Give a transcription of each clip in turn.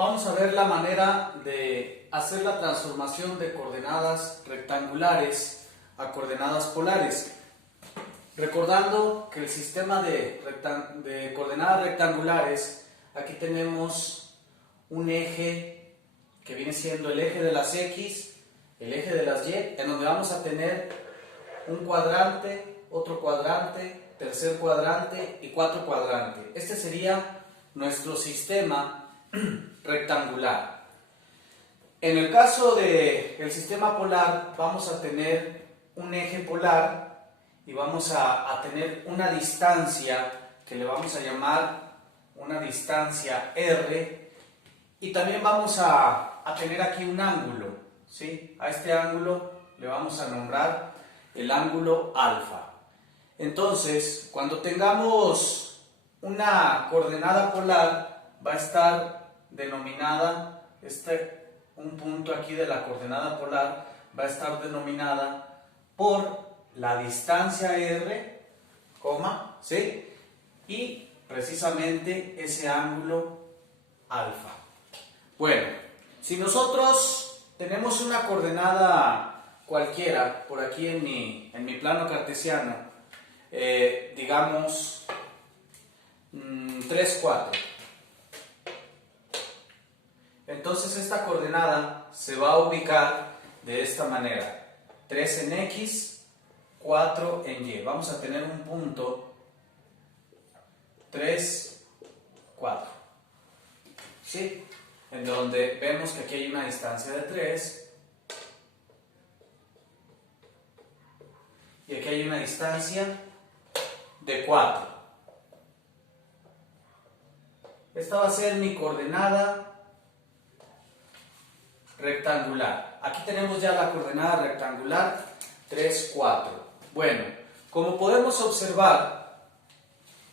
Vamos a ver la manera de hacer la transformación de coordenadas rectangulares a coordenadas polares. Recordando que el sistema de coordenadas rectangulares, aquí tenemos un eje que viene siendo el eje de las X, el eje de las Y, en donde vamos a tener un cuadrante, otro cuadrante, tercer cuadrante y cuatro cuadrantes. Este sería nuestro sistema rectangular. En el caso del sistema polar, vamos a tener un eje polar y vamos a tener una distancia que le vamos a llamar una distancia R, y también vamos a tener aquí un ángulo, ¿sí? A este ángulo le vamos a nombrar el ángulo alfa. Entonces, cuando tengamos una coordenada polar, va a estar denominada, un punto aquí de la coordenada polar va a estar denominada por la distancia R, ¿sí? Y precisamente ese ángulo alfa. Bueno, si nosotros tenemos una coordenada cualquiera por aquí en mi plano cartesiano, digamos 3, 4. Entonces esta coordenada se va a ubicar de esta manera: 3 en X, 4 en Y. Vamos a tener un punto 3, 4. ¿Sí? En donde vemos que aquí hay una distancia de 3 y aquí hay una distancia de 4. Esta va a ser mi coordenada rectangular. Aquí tenemos ya la coordenada rectangular 3, 4. Bueno, como podemos observar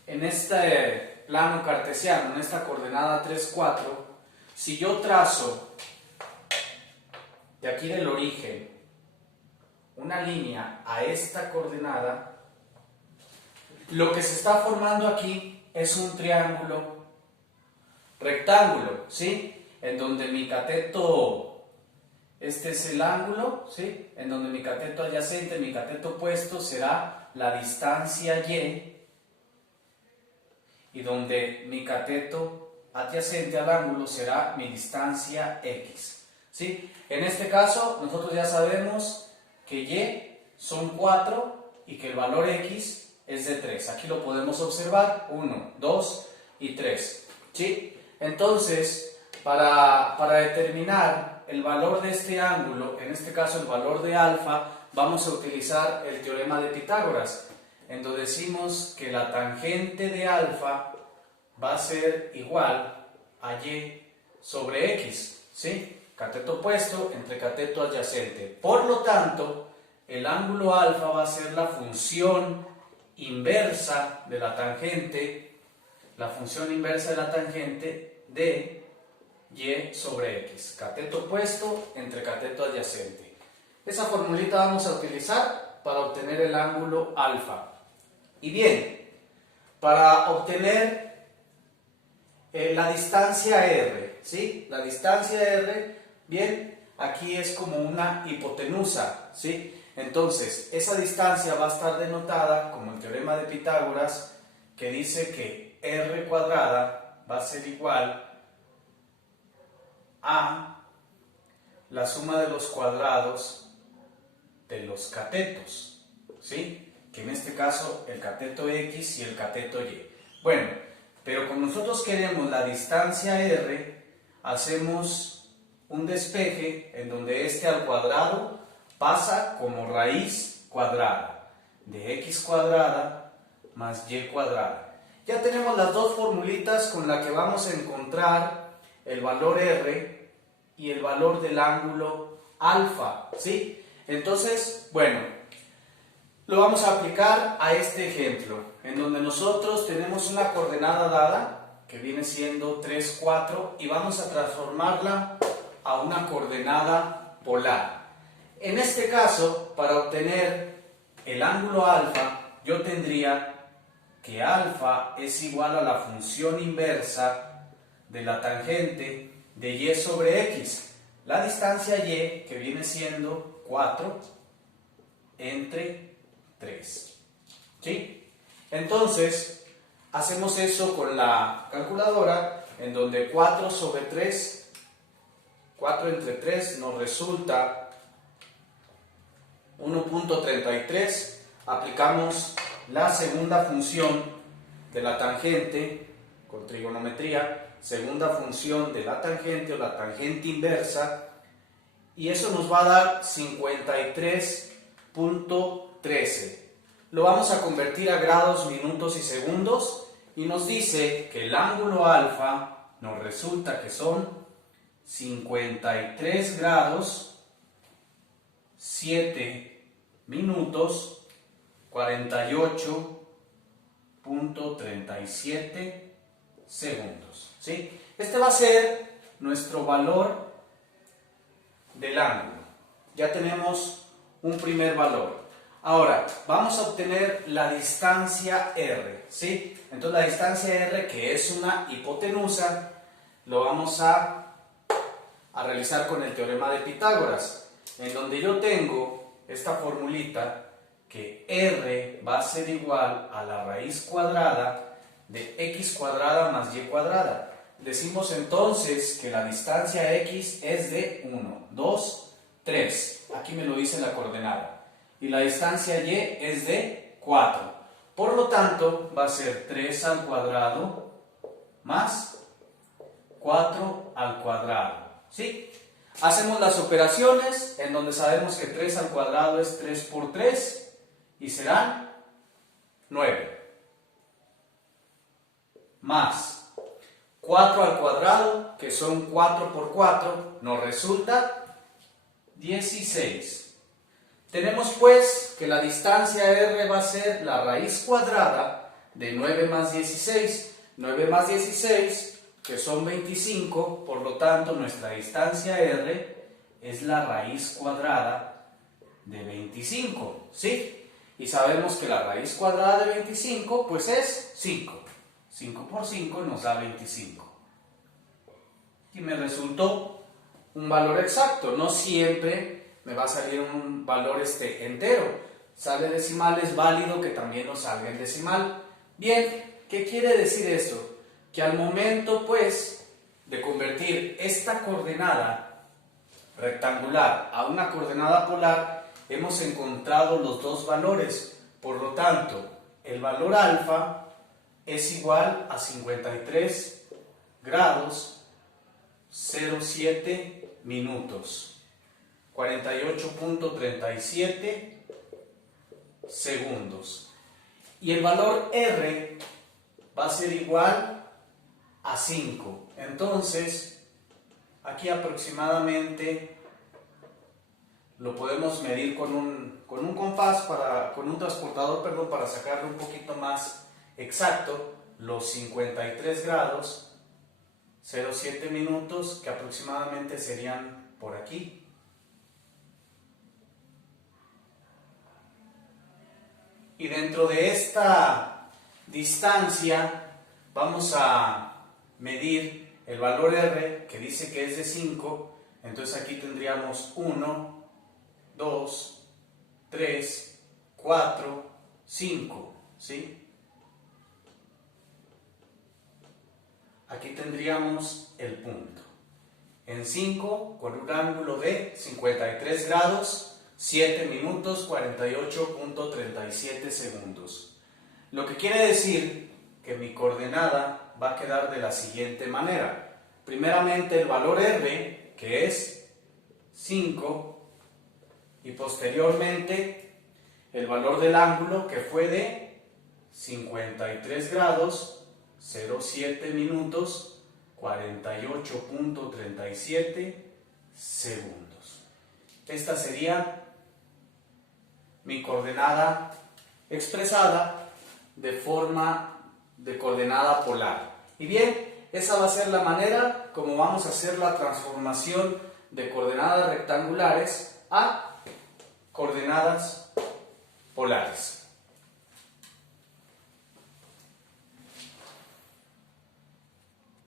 en este plano cartesiano, en esta coordenada 3, 4, si yo trazo de aquí del origen una línea a esta coordenada, lo que se está formando aquí es un triángulo rectángulo, ¿sí? En donde mi cateto, este es el ángulo, ¿sí? En donde mi cateto adyacente, mi cateto opuesto será la distancia y donde mi cateto adyacente al ángulo será mi distancia X, ¿sí? En este caso nosotros ya sabemos que Y son 4 y que el valor X es de 3. Aquí lo podemos observar: 1, 2 y 3, ¿sí? Entonces, para determinar el valor de este ángulo, en este caso el valor de alfa, vamos a utilizar el teorema de Pitágoras, en donde decimos que la tangente de alfa va a ser igual a Y sobre X, ¿sí? Cateto opuesto entre cateto adyacente. Por lo tanto, el ángulo alfa va a ser la función inversa de la tangente, de Y sobre X, cateto opuesto entre cateto adyacente. Esa formulita vamos a utilizar para obtener el ángulo alfa. Y bien, para obtener la distancia R, ¿sí? La distancia R, bien, aquí es como una hipotenusa, ¿sí? Entonces, esa distancia va a estar denotada como el teorema de Pitágoras, que dice que R cuadrada va a ser igual a la suma de los cuadrados de los catetos, ¿sí? Que en este caso el cateto X y el cateto Y. Bueno, pero como nosotros queremos la distancia R, hacemos un despeje en donde este al cuadrado pasa como raíz cuadrada de X cuadrada más Y cuadrada. Ya tenemos las dos formulitas con las que vamos a encontrar el valor R y el valor del ángulo alfa, ¿sí? Entonces, bueno, lo vamos a aplicar a este ejemplo, en donde nosotros tenemos una coordenada dada, que viene siendo 3, 4, y vamos a transformarla a una coordenada polar. En este caso, para obtener el ángulo alfa, yo tendría que alfa es igual a la función inversa de la tangente de y sobre x. La distancia y, que viene siendo 4 entre 3. ¿Sí? Entonces, hacemos eso con la calculadora, en donde 4 sobre 3, 4 entre 3 nos resulta 1.33. Aplicamos la segunda función de la tangente con trigonometría, segunda función de la tangente o la tangente inversa, y eso nos va a dar 53.13. Lo vamos a convertir a grados, minutos y segundos, y nos dice que el ángulo alfa nos resulta que son 53 grados, 7 minutos, 48.37 segundos. ¿Sí? Este va a ser nuestro valor del ángulo. Ya tenemos un primer valor. Ahora, vamos a obtener la distancia R. ¿Sí? Entonces la distancia R, que es una hipotenusa, lo vamos a realizar con el teorema de Pitágoras, en donde yo tengo esta formulita que R va a ser igual a la raíz cuadrada de x cuadrada más y cuadrada. Decimos entonces que la distancia x es de 1, 2, 3. Aquí me lo dice la coordenada. Y la distancia y es de 4. Por lo tanto, va a ser 3 al cuadrado más 4 al cuadrado. ¿Sí? Hacemos las operaciones en donde sabemos que 3 al cuadrado es 3 por 3 y serán 9. Más 4 al cuadrado, que son 4 por 4, nos resulta 16. Tenemos pues que la distancia R va a ser la raíz cuadrada de 9 más 16. 9 más 16, que son 25, por lo tanto nuestra distancia R es la raíz cuadrada de 25, ¿sí? Y sabemos que la raíz cuadrada de 25 pues es 5. 5 por 5 nos da 25. Y me resultó un valor exacto. No siempre me va a salir un valor entero. Sale decimal, es válido que también nos salga en decimal. Bien, ¿qué quiere decir esto? Que al momento pues de convertir esta coordenada rectangular a una coordenada polar, hemos encontrado los dos valores. Por lo tanto, el valor alfa es igual a 53 grados 07 minutos, 48.37 segundos. Y el valor R va a ser igual a 5. Entonces, aquí aproximadamente lo podemos medir con un compás, con un transportador, perdón, para sacarlo un poquito más exacto, los 53 grados 07 minutos, que aproximadamente serían por aquí. Y dentro de esta distancia vamos a medir el valor R, que dice que es de 5. Entonces aquí tendríamos 1, 2, 3, 4, 5, ¿sí? Aquí tendríamos el punto. En 5, con un ángulo de 53 grados, 7 minutos, 48.37 segundos. Lo que quiere decir que mi coordenada va a quedar de la siguiente manera. Primeramente el valor R, que es 5, y posteriormente el valor del ángulo, que fue de 53 grados, 07 minutos, 48.37 segundos. Esta sería mi coordenada expresada de forma de coordenada polar. Y bien, esa va a ser la manera como vamos a hacer la transformación de coordenadas rectangulares a coordenadas polares.